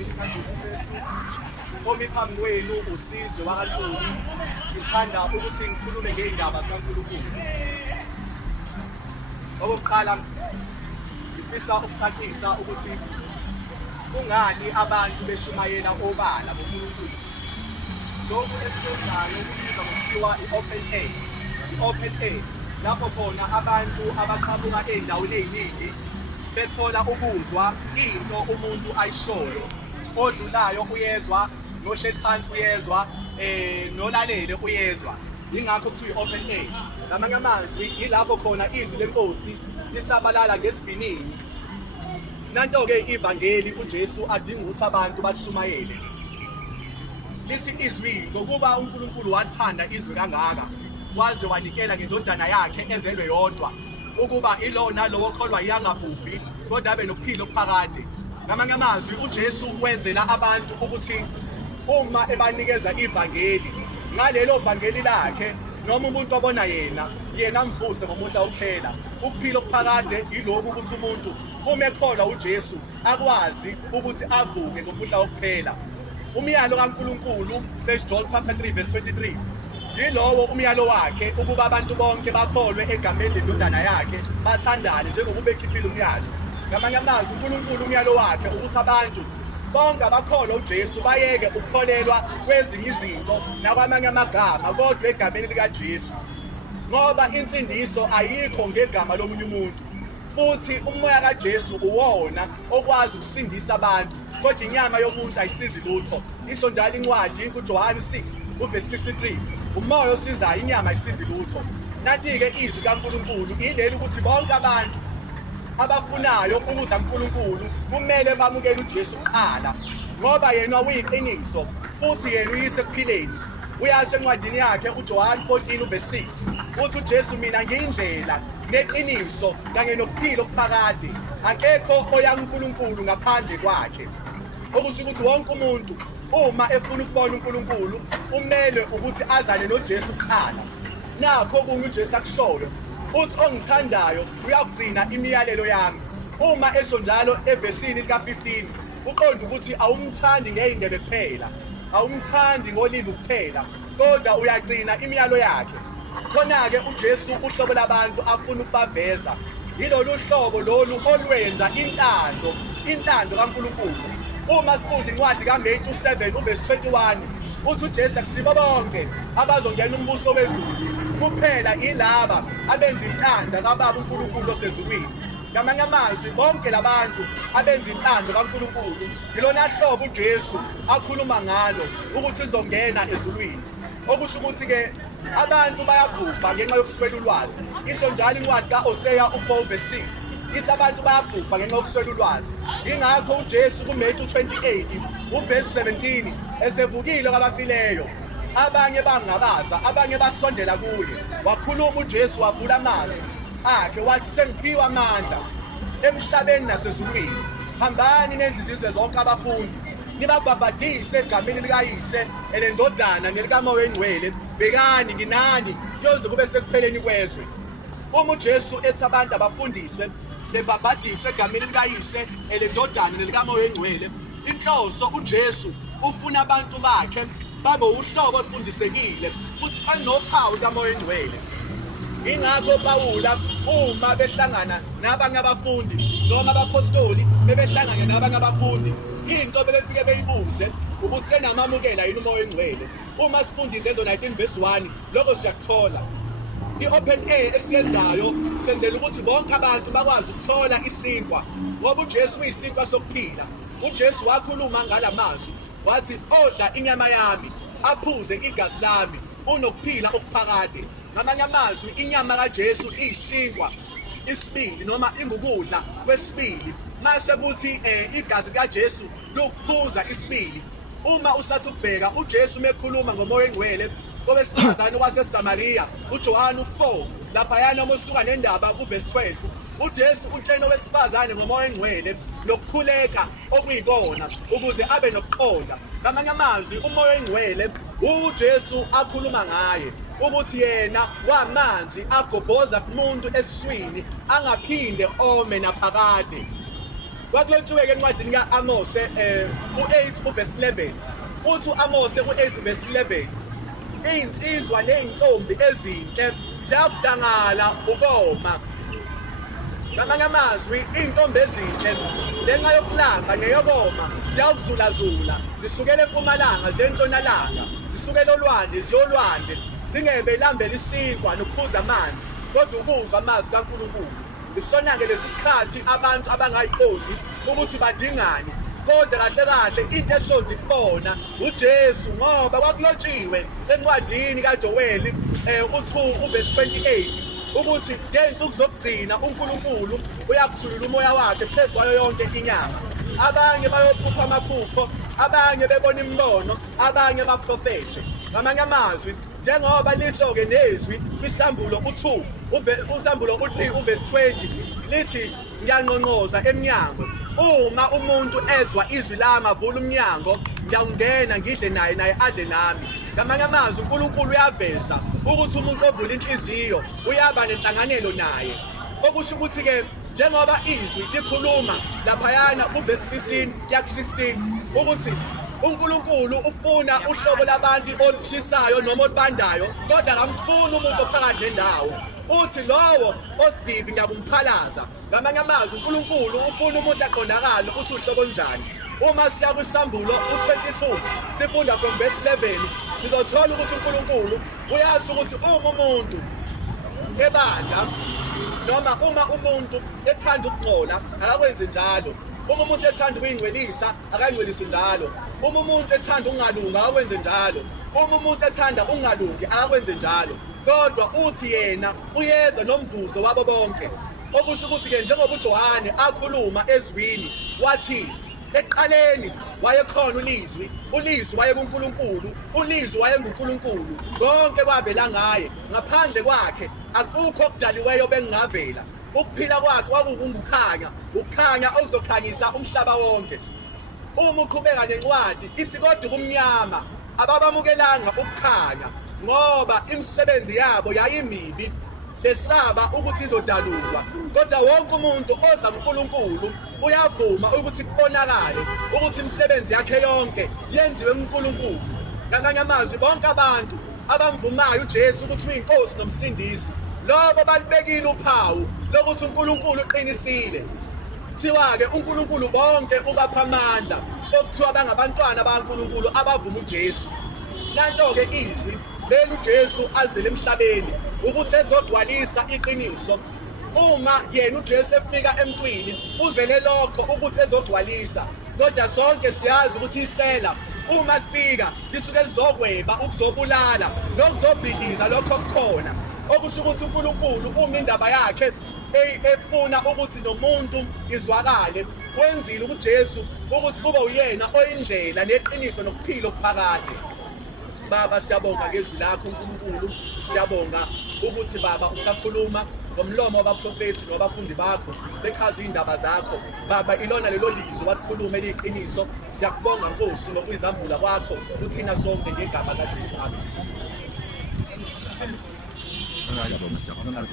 igama likaJesu Kristu omi phambi kwenu uSizwe wakaNtuli. Ngithanda ukuthi ngikhulume ngeindaba zikaNkulunkulu. Okokuqala ngifisa ukuqaqisa ukuthi kungani abantu beshumayela obala boNkulunkulu. Lokhu esikwenzayo kubizwa ngokuthiwa i-open air. I-open air lapho khona abantu abaqhamuka ey'ndaweni ey'ningi bethola ukuzwa into umuntu ayishoyo, odlulayo uyezwa, nohleli phansi uyezwa, nolalele uyezwa. Yingakho kuthiwa i-open air. Ngamanye amazwi yilapho khona izwi lenkosi lisabalala ngesivinini. Nanto-ke ivangeli uJesu adinga ukuthi abantu bashumayele. Lithi izwi ngokuba uNkulunkulu wathanda izwi kangaka waze wanikela ngendodana yakhe ezelwe yodwa ukuba ilona lowo okholwa yangabhubhi kodwa abe nokuphila okuphakade. Ngamanye amazwi uJesu wezela abantu ukuthi uma ebanikeza ivangeli, ngalelo vangeli lakhe noma umuntu obona yena mvuse ngomuhla wokuphela. Ukuphila okuphakade yilokhu ukuthi umuntu uma ekholwa uJesu akwazi ukuthi avuke ngomuhla wokuphela. Umyalo kaNkulunkulu 1 John 3:23 yilowo umyalo wakhe ukuba abantu bonke bakholwe egameni lendodana yakhe bathandane njengokuba ekhiphile umyalo. Ngamanye amazwi uNkulunkulu umyalo wakhe ukuthi abantu bonke abakholwa uJesu bayeke ukukholelwa kwezinye izinto nakwamanye amagama kodwa egameni likaJesu, ngoba insindiso ayikho ngegama lomunye umuntu, futhi umoya kaJesu uwona okwazi ukusindisa abantu kodwa inyama yomuntu ayisizi lutho. Isho njalo incwadi kuJohane 6:63, umoya osizayo inyama ayisizi lutho. Nanti-ke izwi kaNkulunkulu ileli ukuthi bonke abantu abafunayo ukuza kuNkulunkulu kumele bamukele uJesu kuqala, ngoba yena uyiqiniso futhi yena uyise kuphileni. Uyasho encwadini yakhe uJohane 14:6 uthi uJesu mina ngiyindlela neqiniso kanye nokuphila okuphakade, akekho oya kuNkulunkulu ngaphandle kwakhe. Okusho ukuthi wonke umuntu uma efuna ukubona uNkulunkulu umele ukuthi azane noJesu kuqala. Nakho okunye uJesu akushoyo uthi ongithandayo uyakugcina imiyalelo yami. Uma esho njalo evesini lika-15 uqonda ukuthi awumthandi ngey'ndebe kuphela, awumthandi ngolimi kuphela, kodwa uyagcina imiyalo yakhe. Khona-ke uJesu uhlobo labantu afuna ukubaveza yilolu hlobo lolu olwenza intando kaNkulunkulu. Uma sifunda incwadi kaMathewu 7:21 uthi uJesu akusibo bonke abazongena umbuso wezulu, kuphela ilaba abenza intando kaBaba uNkulunkulu osezulwini. Ngamanye amazwi bonke labantu abenza intando kaNkulunkulu yilona hlobo uJesu akhuluma ngalo ukuthi izongena ezulwini. Okusho ukuthi-ke abantu bayabhubha ngenxa yokuswela ulwazi. Isho njalo incwadi ka-Hosea 4:6 ithi abantu bayabhubha ngenxa yokuswela ulwazi. Yingakho uJesu kuMathewu 28:17 esevukile kwabafileyo, abanye bangabaza, abanye basondela kuye, wakhuluma uJesu wavula amazwi akhe wathi sengiphiwe amandla emhlabeni nasezulwini. Hambani nenze izizwe zonke abafundi nibabhabhadise egameni likayise elendodana nelikamoya oyingcwele. Bekani nginani kuyoze kube sekupheleni kwezwe. Uma uJesu ethi abantu abafundise bebhabhadise egameni likayise elendodana nelikamoya oyingcwele, inhloso uJesu ufuna abantu bakhe babe uhlobo olufundisekile futhi anophawu likamoya oyingcwele. Ingakho Pawula uma behlangana nabanye abafundi noma abapostoli bebehlangana nabanye abafundi, into bebefike beyibuze ukuthi senamamukela yini umoya oyingcwele. Uma sifunda iZenzo 19:1 lokho siyakuthola. I-open air esiyenzayo senzela ukuthi bonke abantu bakwazi ukuthola isinkwa, ngoba uJesu uyisinkwa sokuphila. uJesu wakhuluma ngalamazwi wathi odla inyama yami aphuze igazi lami unokuphila okuphakade. Ngamanye amazwi inyama kaJesu iyisinkwa isibili noma ingukudla kwesibili, mase kuthi igazi kaJesu lokuphuza isibili. Uma usathi ukubheka uJesu mekhuluma ngomoya oyingcwele kowesifazane waseSamariya uJohane 4 laphayana uma usuka nendaba ku-verse 12, uJesu utshena owesifazane ngomoya oyingcwele nokukhuleka okuyikona ukuze abe nokuqonda. Ngamanye amazwi umoya oyingcwele uJesu akhuluma ngaye ukuthi yena kwamanzi agobhoza umuntu esiswini angaphinde ome naphakade. kwakulontshiwe-ke encwadini ka-Amose u-8 verse 11 uthi u-Amose u-8 verse 11 iy'nsizwa ney'ntombi ezinhle ziyakudangala ukoma. Ngamanye amazwi iy'ntombi ezinhle ngenxa yokulamba neyokoma ziyawuzulazula zisukela empumalanga ziye entshonalanga zisukela olwandle ziyolwandle zingebe lambela isinkwa nokuphuza amanzi kodwa ukuzwa amazwi kaNkulunkulu. Isona-ke lesi sikhathi abantu abangayiqondi ukuthi badingani kodwa kahle kahle into eshoda kubona uJesu ngoba kwakulontshiwe encwadini kaJoweli u-2 verse 28 ukuthi ngey'nsuku zokugcina uNkulunkulu uyakuthulula umoya wakhe phezu kwayo yonke inyama. Abanye bayophupha amaphupho, abanye bebona imibono, abanye baprofethe. Ngamanye amazwi njengoba lisho-ke nezwi kwisambulo u-2 usambulo u-3 verse 20 lithi ngiyangqongqoza emnyango, uma umuntu ezwa izwi lami avula umnyango ngiyawungena ngidle naye adle nami. Ngamanye amazwi uNkulunkulu uyaveza ukuthi umuntu ovula inhliziyo uyaba nenhlanganelo naye, okusho ukuthi-ke njengoba izwi likhuluma laphayana ku-verse 15 kuya-16 ukuthi uNkulunkulu ufuna uhlobo labantu olushisayo noma olubandayo kodwa akamfuni umuntu ophakathi nendawo. Uthi lowo osivivi ngiyakumphalaza. Ngamanye amazwi uNkulunkulu ufuna umuntu aqondakale ukuthi uhlobo njani. Uma siya kwisambulo u-22 sifunda from verse 11 sizothola ukuthi uNkulunkulu uyasho ukuthi uma umuntu ebanda noma uma umuntu ethanda ukungcola akakwenze njalo. Uma umuntu ethanda ukuyingcwelisa akayingcwelise njalo. Uma umuntu ethanda ukungalungi akakwenze njalo. Uma umuntu ethanda ukungalungi akakwenze njalo. Kodwa uthi yena uyeza nomvuzo wabo bonke. Okusho ukuthi-ke njengoba uJohane akhuluma ezwini wathi ekuqaleni wayekhona ulizwi, ulizwi waye kuNkulunkulu, ulizwi waye nguNkulunkulu, konke kwavela ngaye, ngaphandle kwakhe akukho okudaliweyo bengingavela. Ukuphila kwakhe kwakungukukhanya, ukukhanya okuzokhanyisa umhlaba wonke. Uma uqhubeka nencwadi ithi kodwa ubumnyama ababamukelanga ukukhanya ngoba imisebenzi yabo yayimibi, besaba ukuthi izodalulwa. Kodwa wonke umuntu oza kuNkulunkulu uyavuma ukuthi kubonakale ukuthi imisebenzi yakhe yonke yenziwe kuNkulunkulu. Ngamanye amazwi bonke abantu abamvumayo uJesu ukuthi uyinkosi nomsindisi lobo balibekile uphawu lokuthi uNkulunkulu uqinisile. Kuthiwa-ke uNkulunkulu bonke ubapha amandla okuthiwa bangabantwana bakaNkulunkulu abavuma uJesu. Nanto-ke izwi leli uJesu azile emhlabeni ukuthi ezogcwalisa iqiniso. Uma yena uJesu efika emntwini uzele lokho ukuthi ezogcwalisa, kodwa sonke siyazi ukuthi isela uma sifika lisuke lizokweba ukuzobulala nokuzobhikiza lokho okukhona. Okusho ukuthi uNkulunkulu uma indaba yakhe efuna ukuthi nomuntu izwakale wenzile uJesu ukuthi kube uyena oyindlela neqiniso nokuphila okuphakade. Baba siyabonga ngezwi lakho uNkulunkulu, siyabonga ukuthi Baba usakhuluma ngomlomo wabaprofethi nabafundi bakho bechaza indaba zakho. Baba ilona lelo lizwi wakhuluma eliqiniso. Siyakubonga Nkosi nokuyizambula kwakho uthina sonke ngegama kaJesu. Amen. Siyabonga.